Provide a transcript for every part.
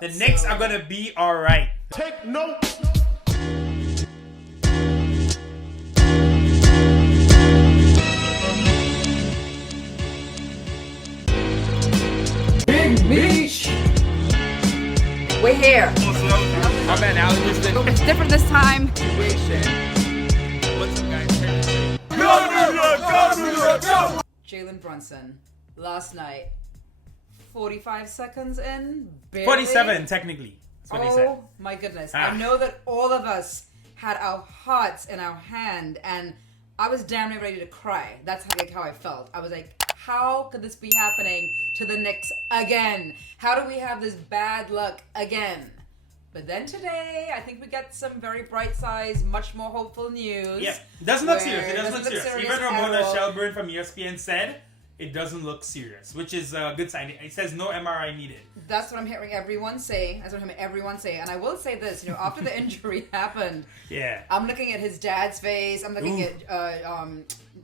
The Knicks are going to be all right. Take notes. Big Meech. We're here. I'm an analyst. It's different this time. What's up, guys? Jalen Brunson, last night, 45 seconds in, barely. 47, technically. That's what he said. Oh my goodness. Ah. I know that all of us had our hearts in our hand, and I was damn near ready to cry. That's how I felt. I was like, how could this be happening to the Knicks again? How do we have this bad luck again? But then today, I think we get some very bright sides, much more hopeful news. Yeah, it doesn't look serious. It where doesn't look serious. Even at Ramona all. Shelburne from ESPN said it doesn't look serious, which is a good sign. It says no MRI needed. That's what I'm hearing everyone say. And I will say this, after the injury happened, Yeah. I'm looking at his dad's face. I'm looking Ooh. at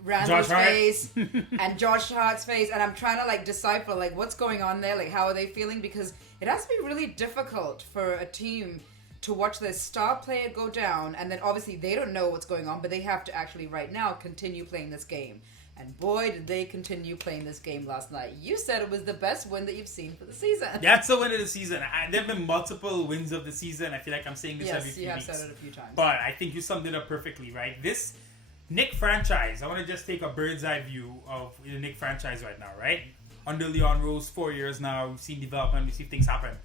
Randall's Josh Hart. face and Josh Hart's face, and I'm trying to decipher what's going on there. How are they feeling? Because it has to be really difficult for a team to watch their star player go down, and then obviously they don't know what's going on, but they have to actually right now continue playing this game. And boy, did they continue playing this game last night. You said it was the best win that you've seen for the season. That's the win of the season. There have been multiple wins of the season. I feel like I'm saying this every Yes, few you have weeks. said it a few times. But I think you summed it up perfectly, right? This Knick franchise, I want to just take a bird's eye view of the Knick franchise right now, right? Under Leon Rose, 4 years now, we've seen development, we've seen things happen.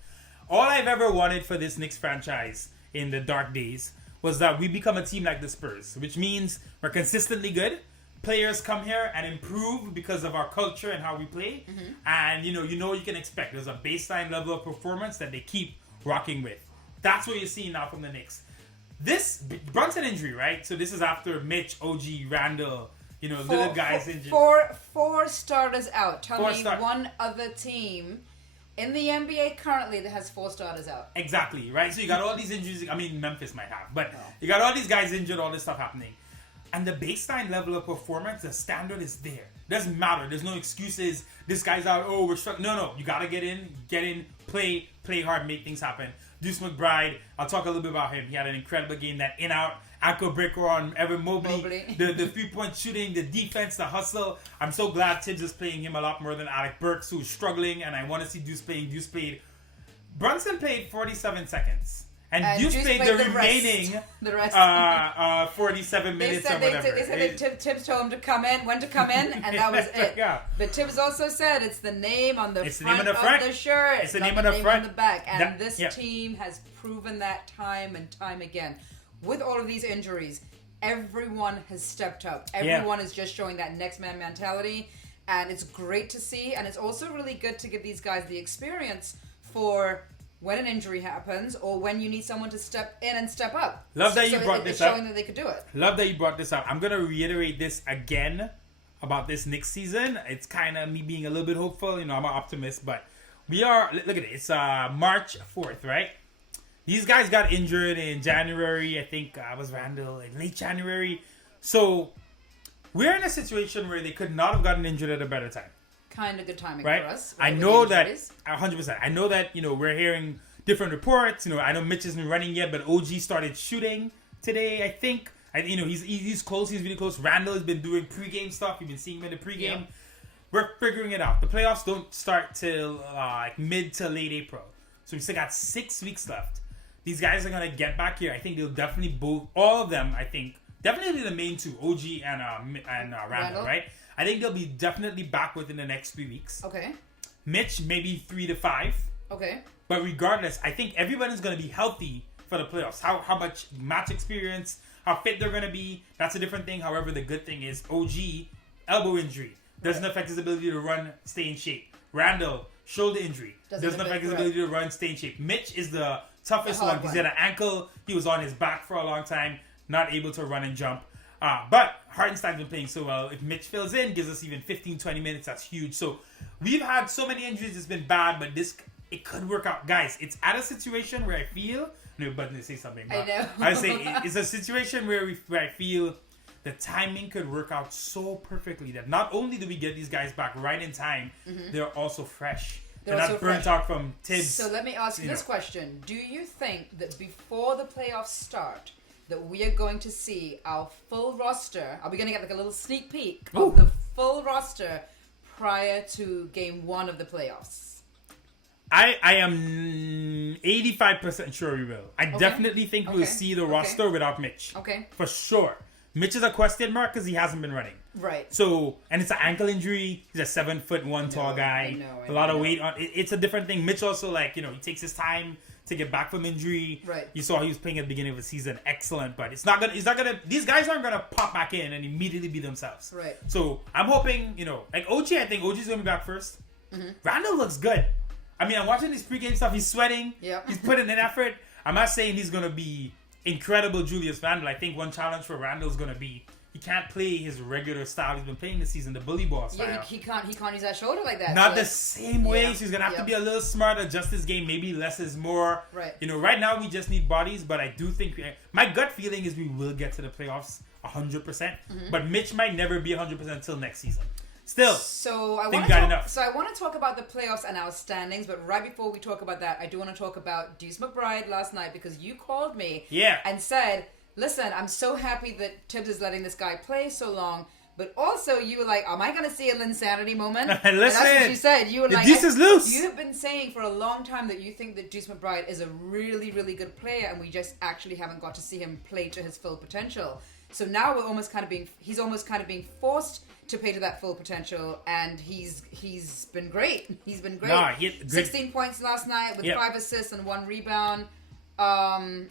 All I've ever wanted for this Knicks franchise in the dark days was that we become a team like the Spurs, which means we're consistently good. Players come here and improve because of our culture and how we play. Mm-hmm. And you know what you can expect. There's a baseline level of performance that they keep rocking with. That's what you're seeing now from the Knicks. This Brunson injury, right? So this is after Mitch, OG, Randall, little guys injured. Four starters out. Tell Four me one other team in the NBA currently that has 4 starters out. Exactly, right? So you got all these injuries. I mean, Memphis might have. But No. you got all these guys injured, all this stuff happening. And the baseline level of performance, the standard is there. Doesn't matter. There's no excuses. This guy's out. Oh, we're struggling. No. You got to get in, play hard, make things happen. Deuce McBride, I'll talk a little bit about him. He had an incredible game. That in-out ankle breaker on Evan Mobley. The 3-point shooting, the defense, the hustle. I'm so glad Tibbs is playing him a lot more than Alec Burks, who's struggling. And I want to see Deuce playing. Deuce played. Brunson played 47 seconds. And Deuce played the remaining 47 minutes or whatever. They said that Tibbs told him to come in, when to come in, and that was it. Yeah. But Tibbs also said it's the name on the It's the front name on the front. of the shirt. It's the not name on the front. on the back. And That- this yeah. team has proven that time and time again. With all of these injuries, everyone has stepped up. Everyone is just showing that next man mentality. And it's great to see. And it's also really good to give these guys the experience for when an injury happens or when you need someone to step in and step up. Love that you brought this up. It's showing that they could do it. Love that you brought this up. I'm going to reiterate this again about this Knicks season. It's kind of me being a little bit hopeful. I'm an optimist, but we are, look at it. It's March 4th, right? These guys got injured in January. I think was Randall in late January. So we're in a situation where they could not have gotten injured at a better time. Kind of good timing Right? for us. I with know the that, injuries. 100%. I know that, we're hearing different reports. I know Mitch isn't running yet, but OG started shooting today, I think. He's close. He's really close. Randall has been doing pregame stuff. You've been seeing him in the pregame. Yeah. We're figuring it out. The playoffs don't start till mid to late April. So we still got 6 weeks left. These guys are going to get back here. I think they'll definitely all of them, I think, definitely the main two, OG and Randall, right? I think they'll be definitely back within the next 3 weeks. Okay. Mitch, maybe 3 to 5. Okay. But regardless, I think everybody's going to be healthy for the playoffs. How much match experience, how fit they're going to be, that's a different thing. However, the good thing is OG, elbow injury, doesn't affect his ability to run, stay in shape. Randall, shoulder injury, doesn't affect his ability to run, stay in shape. Mitch is the toughest one. He's got an ankle. He was on his back for a long time, not able to run and jump. But Hartenstein's been playing so well. If Mitch fills in, gives us even 15, 20 minutes, that's huge. So we've had so many injuries, it's been bad, but it could work out. Guys, it's at a situation where I feel... No, but say something. I know. I say it's a situation where I feel the timing could work out so perfectly that not only do we get these guys back right in time, they're also fresh. They're not also burnt fresh. out from Tibbs. So let me ask you this question. Do you think that before the playoffs start, that we are going to see our full roster? Are we going to get like a little sneak peek of the full roster prior to game 1 of the playoffs? I am 85% sure we will. I definitely think we'll see the roster without Mitch. Okay. For sure. Mitch is a question mark because he hasn't been running. Right. So, and it's an ankle injury. He's a 7'1" tall guy. I know, a lot of weight on. It's a different thing. Mitch also, like, he takes his time to get back from injury. Right. You saw he was playing at the beginning of the season. Excellent. But it's not gonna, these guys aren't gonna pop back in and immediately be themselves. Right. So, I'm hoping, like OG, I think OG's gonna be back first. Mm-hmm. Randall looks good. I mean, I'm watching his pregame stuff. He's sweating. Yeah. He's putting in effort. I'm not saying he's going to be incredible Julius Randle. I think one challenge for Randle is going to be he can't play his regular style he's been playing this season, the bully ball style. Yeah, he can't use that shoulder like that. Not the same way. Yeah. So he's going to have to be a little smart, adjust his game. Maybe less is more. Right. Right now we just need bodies, but I do think my gut feeling is we will get to the playoffs 100%. Mm-hmm. But Mitch might never be 100% until next season. Still, so I want to talk about the playoffs and our standings, but right before we talk about that, I do want to talk about Deuce McBride last night because you called me and said, listen, I'm so happy that Tibbs is letting this guy play so long, but also you were like, am I going to see a Linsanity moment? Listen, and that's what you said. You were like, Deuce is loose. You have been saying for a long time that you think that Deuce McBride is a really, really good player, and we just actually haven't got to see him play to his full potential. So now he's almost kind of being forced to play to that full potential, and he's been great. He's been great. 16 points last night with 5 assists and 1 rebound.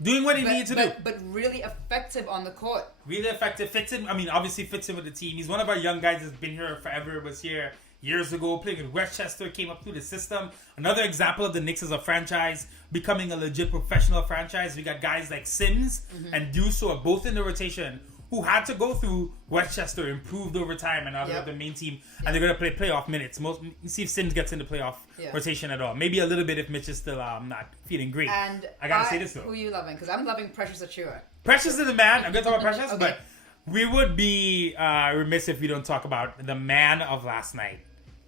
Doing what he needed to do. But really effective on the court. Really effective. Fits in. I mean, obviously fits in with the team. He's one of our young guys that's been here forever. Was here years ago, playing with Westchester, came up through the system. Another example of the Knicks as a franchise becoming a legit professional franchise. We got guys like Sims and Deuce who are both in the rotation, who had to go through Westchester, improved over time, and now they're the main team, and they're going to play playoff minutes. See if Sims gets in the playoff rotation at all. Maybe a little bit if Mitch is still not feeling great. And I got to say this, though. Who are you loving? Because I'm loving Precious Achiuwa. Precious is the man. I'm going to talk about Precious, but we would be remiss if we don't talk about the man of last night,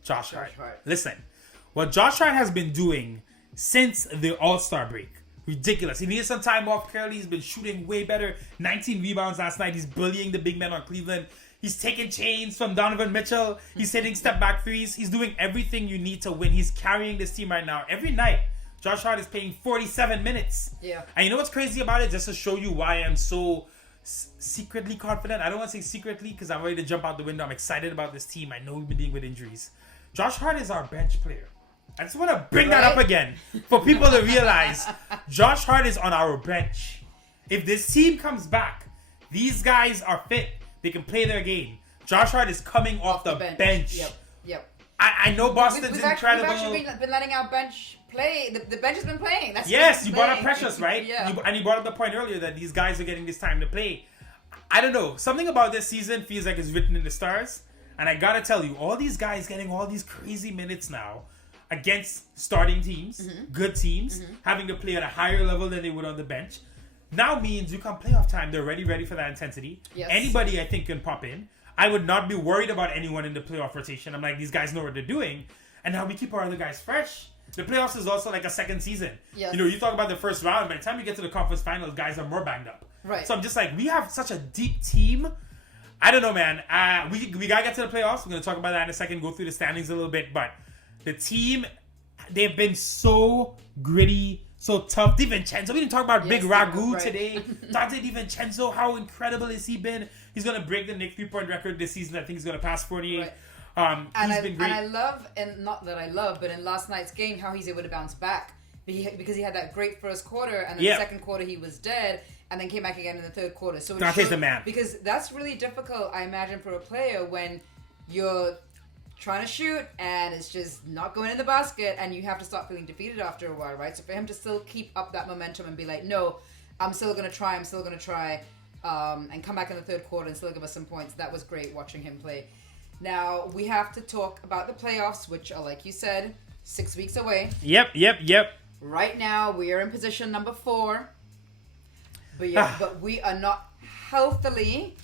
Josh Hart. Listen, what Josh Hart has been doing since the All-Star break, ridiculous. He needed some time off. Clearly, he's been shooting way better. 19 rebounds last night. He's bullying the big men on Cleveland. He's taking chains from Donovan Mitchell. He's hitting step-back threes. He's doing everything you need to win. He's carrying this team right now. Every night, Josh Hart is playing 47 minutes. Yeah. And you know what's crazy about it? Just to show you why I'm so secretly confident. I don't want to say secretly because I'm ready to jump out the window. I'm excited about this team. I know we've been dealing with injuries. Josh Hart is our bench player. I just want to bring that up again for people to realize Josh Hart is on our bench. If this team comes back, these guys are fit. They can play their game. Josh Hart is coming off the bench. Yep. I know Boston's incredible. We've actually been letting our bench play. The bench has been playing. You brought up Precious, right? Yeah. And you brought up the point earlier that these guys are getting this time to play. I don't know. Something about this season feels like it's written in the stars. And I got to tell you, all these guys getting all these crazy minutes now against starting teams, good teams, having to play at a higher level than they would on the bench, now means you come playoff time, they're ready for that intensity. Yes. Anybody, I think, can pop in. I would not be worried about anyone in the playoff rotation. I'm like, these guys know what they're doing. And now we keep our other guys fresh. The playoffs is also like a second season. Yes. You talk about the first round, by the time you get to the conference finals, guys are more banged up. Right. So I'm just like, we have such a deep team. I don't know, man. We got to get to the playoffs. We're going to talk about that in a second, go through the standings a little bit. But the team, they've been so gritty, so tough. DiVincenzo, we didn't talk about Big Ragu today. Dante DiVincenzo, how incredible has he been? He's going to break the Knick 3-point record this season. I think he's going to pass 48. Right. He's been great. And I love, and not that I love, but in last night's game, how he's able to bounce back. Because he had that great first quarter, and in the second quarter he was dead, and then came back again in the third quarter. So Dante's the man. Because that's really difficult, I imagine, for a player when you're trying to shoot and it's just not going in the basket, and you have to start feeling defeated after a while, right? So for him to still keep up that momentum and be like, no, I'm still going to try, and come back in the third quarter and still give us some points, that was great watching him play. Now, we have to talk about the playoffs, which are, like you said, 6 weeks away. Yep. Right now, we are in position number 4. But we are not healthily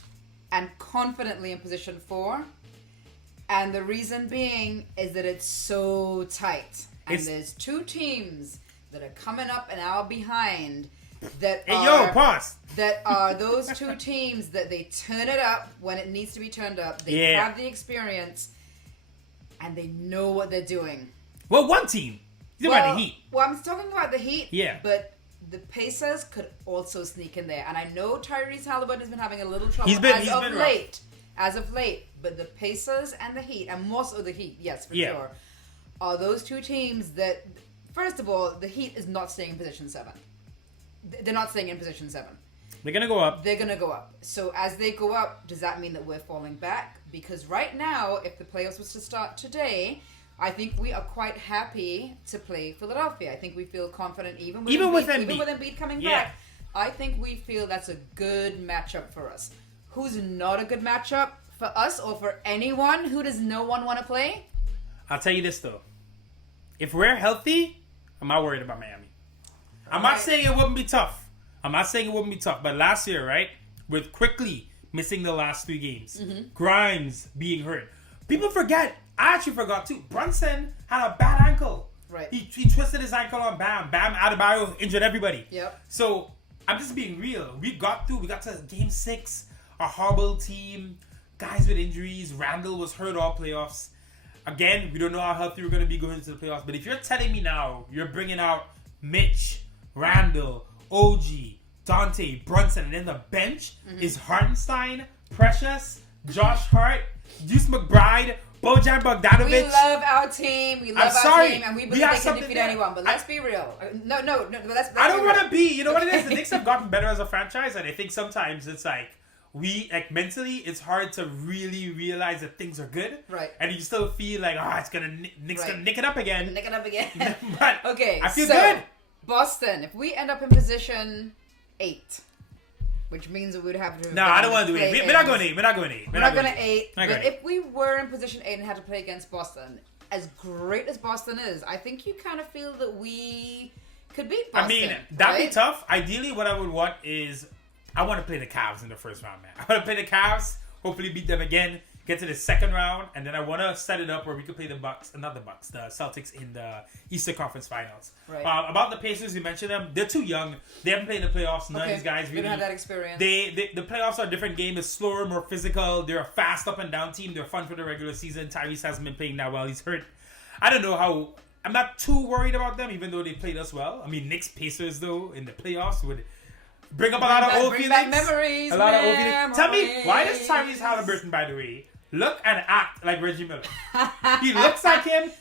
and confidently in position 4. And the reason being is that it's so tight. And there's two teams that are coming up and out behind that pause. That are those two teams that they turn it up when it needs to be turned up. They have the experience and they know what they're doing. Well, one team. You're about the Heat. Well, I'm talking about the Heat. Yeah. But the Pacers could also sneak in there. And I know Tyrese Halliburton has been having a little trouble as of late. But the Pacers and the Heat, and more so the Heat, yes, for sure, are those two teams that, first of all, the Heat is not staying in position 7. They're not staying in position 7. They're going to go up. They're going to go up. So as they go up, does that mean that we're falling back? Because right now, if the playoffs was to start today, I think we are quite happy to play Philadelphia. I think we feel confident even with Embiid coming back. I think we feel that's a good matchup for us. Who's not a good matchup for us or for anyone? Who does no one want to play? I'll tell you this, though. If we're healthy, I'm not worried about Miami. I'm not saying it wouldn't be tough. But last year, right, with quickly missing the last 3 games, Grimes being hurt, people forget. I actually forgot too. Brunson had a bad ankle. Right. He twisted his ankle on Bam. Bam Adebayo injured everybody. Yep. So I'm just being real. We got to Game 6. A horrible team. Guys with injuries. Randall was hurt all playoffs. Again, we don't know how healthy we're going to be going into the playoffs. But if you're telling me now you're bringing out Mitch, Randall, OG, Dante, Brunson, and then the bench is Hartenstein, Precious, Josh Hart, Deuce McBride, Bojan Bogdanovic. We love our team. We love our team, and we believe they can defeat anyone. But let's be real. No. I don't want to be. You know what it is? The Knicks have gotten better as a franchise, and I think sometimes it's like mentally, it's hard to really realize that things are good. Right. And you still feel like, Knicks gonna nick it up again. But okay. I feel good. Boston. If we end up in position 8. Which means that we would have to... No, I don't want to do 8. We're not going 8. We're not going 8. We're not going to 8. But if we were in position 8 and had to play against Boston, as great as Boston is, I think you kind of feel that we could beat Boston. I mean, that'd be tough. Ideally, what I would want is... I want to play the Cavs in the first round, man. I want to play the Cavs, hopefully beat them again, get to the second round, and then I want to set it up where we could play the Celtics in the Eastern Conference Finals. Right. About the Pacers, you mentioned them. They're too young. They haven't played in the playoffs. None of these guys really... They don't have that experience. The playoffs are a different game. It's slower, more physical. They're a fast up and down team. They're fun for the regular season. Tyrese hasn't been playing that well. He's hurt. I don't know how... I'm not too worried about them, even though they played us well. I mean, Knicks Pacers, though, in the playoffs would... Bring up a lot of old feelings. Memories. A lot of old feelings. Tell me, why does Tyrese Halliburton, by the way, look and act like Reggie Miller? He looks like him.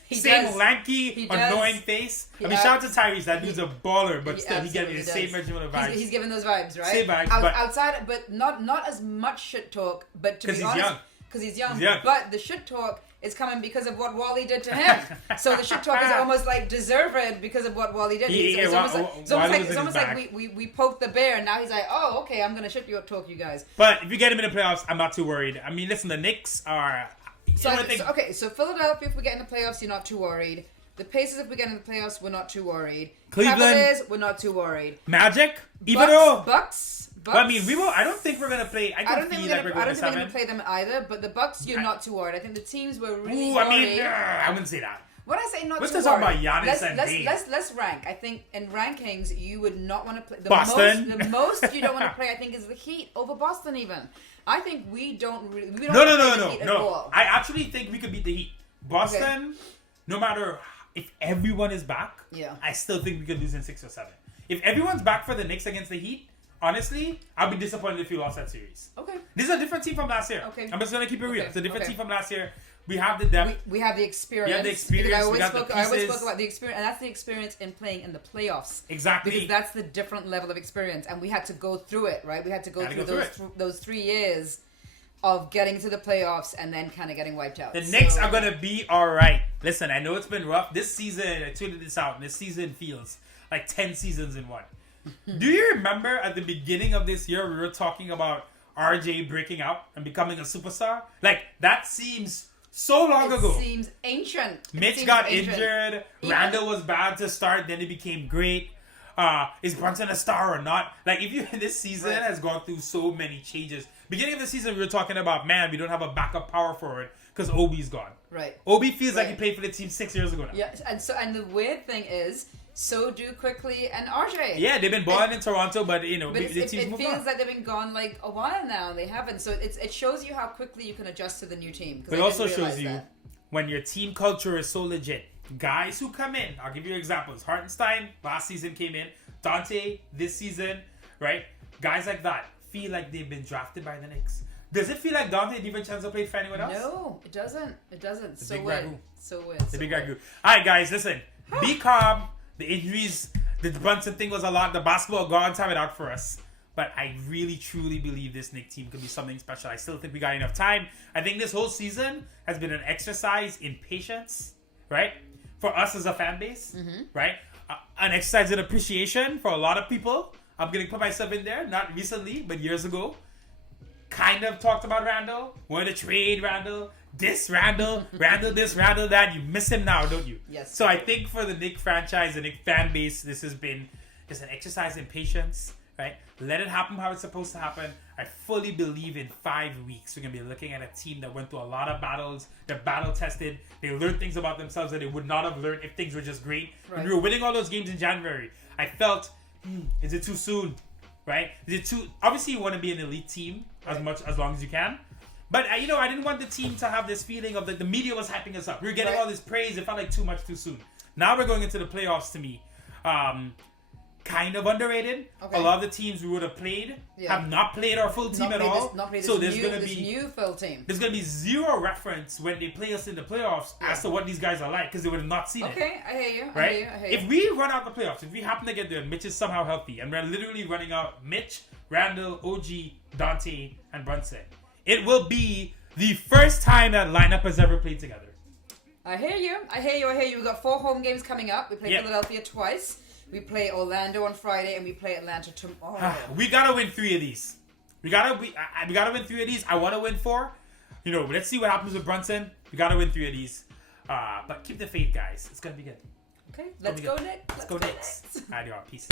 Lanky, annoying face. Shout out to Tyrese. That dude's a baller, but still, he gave me the same Reggie Miller vibes. He's giving those vibes, right? Same vibes. Outside, but not as much shit talk. But to be honest, because he's young. But the shit talk is coming because of what Wally did to him. So the shit talk is almost like deserved because of what Wally did. It's almost like we poked the bear and now he's like, oh, okay, I'm going to shit talk you guys. But if you get him in the playoffs, I'm not too worried. I mean, listen, the Knicks are... So Philadelphia, if we get in the playoffs, you're not too worried. The Pacers, if we get in the playoffs, we're not too worried. Cleveland. Cavaliers, we're not too worried. Magic, Bucks. Well, I mean, I don't think we're gonna play. I don't think we're gonna play them either. But the Bucks, you're not too worried. I think the teams were really. I mean, I wouldn't say that. When I say not let's too talk worried, about Giannis and Dame. Let's rank. I think in rankings, you would not want to play Boston. The most you don't want to play, I think, is the Heat over Boston. Even I think we don't. No. I actually think we could beat the Heat. Boston, no matter if everyone is back, I still think we could lose in 6 or 7. If everyone's back for the Knicks against the Heat. Honestly, I'll be disappointed if we lost that series. Okay. This is a different team from last year. Okay. I'm just going to keep it real. It's a different team from last year. We have the depth. We have the experience. I always spoke about the experience, and that's the experience in playing in the playoffs. Exactly. Because that's the different level of experience, and we had to go through it, right? We had to go through those 3 years of getting to the playoffs and then kind of getting wiped out. The Knicks are going to be all right. Listen, I know it's been rough. This season, I tweeted this out, and this season feels like 10 seasons in one. Do you remember at the beginning of this year we were talking about RJ breaking out and becoming a superstar? Like, that seems so long ago. It seems ancient. Mitch got injured. Randall was bad to start, then he became great. Is Brunson a star or not? Like, this season has gone through so many changes. Beginning of the season, we were talking about, man, we don't have a backup power forward. because Obi's gone. Right. Obi feels like Right. he played for the team 6 years ago now. Yeah, and the weird thing is, so do Quickly and RJ. Yeah, they've been born in Toronto, but But the team's it moved feels on. like they've been gone like a while now, and they haven't. So it shows you how quickly you can adjust to the new team. 'Cause But it I also didn't shows realize you that. when your team culture is so legit. Guys who come in, I'll give you examples. Hartenstein last season came in. Dante this season, right? Guys like that feel like they've been drafted by the Knicks. Does it feel like Dante DiVincenzo played for anyone else? No, it doesn't. It doesn't. So big weird. ragu. So weird. The so big weird. ragu. All right, guys, listen. Be calm. The injuries, the Brunson thing was a lot. The basketball gone time it out for us. But I really, truly believe this Knicks team could be something special. I still think we got enough time. I think this whole season has been an exercise in patience, right? For us as a fan base, right? An exercise in appreciation for a lot of people. I'm going to put myself in there. Not recently, but years ago. Kind of talked about Randall. Want to trade Randall. This Randall. Randall this, Randall that. You miss him now, don't you? Yes. So I think for the Knicks franchise, the Knicks fan base, this has been just an exercise in patience, right? Let it happen how it's supposed to happen. I fully believe in 5 weeks we're going to be looking at a team that went through a lot of battles. They're battle tested. They learned things about themselves that they would not have learned if things were just great. Right. When we were winning all those games in January, I felt, is it too soon? Right? Is it too? Obviously, you want to be an elite team as long as you can. But I didn't want the team to have this feeling of the media was hyping us up. We were getting Right. all this praise. It felt like too much too soon. Now we're going into the playoffs. To me, kind of underrated. Okay. A lot of the teams we would have played have not played our full team Not at play all. This, not play this So there's new, gonna this be new full team. there's gonna be zero reference when they play us in the playoffs as to what these guys are like because they would have not seen it. Okay, I hear you. Right? I hear you. If we run out the playoffs, if we happen to get there, Mitch is somehow healthy, and we're literally running out Mitch, Randall, OG, Dante, and Brunson, it will be the first time that lineup has ever played together. I hear you. We've got 4 home games coming up. We play Yeah. Philadelphia twice. We play Orlando on Friday, and we play Atlanta tomorrow. We gotta win 3 of these. We gotta win 3 of these. I want to win 4. Let's see what happens with Brunson. We gotta win 3 of these. But keep the faith, guys. It's gonna be good. Okay, let's go, Nick. Let's go Knicks. Alright, y'all. Peace.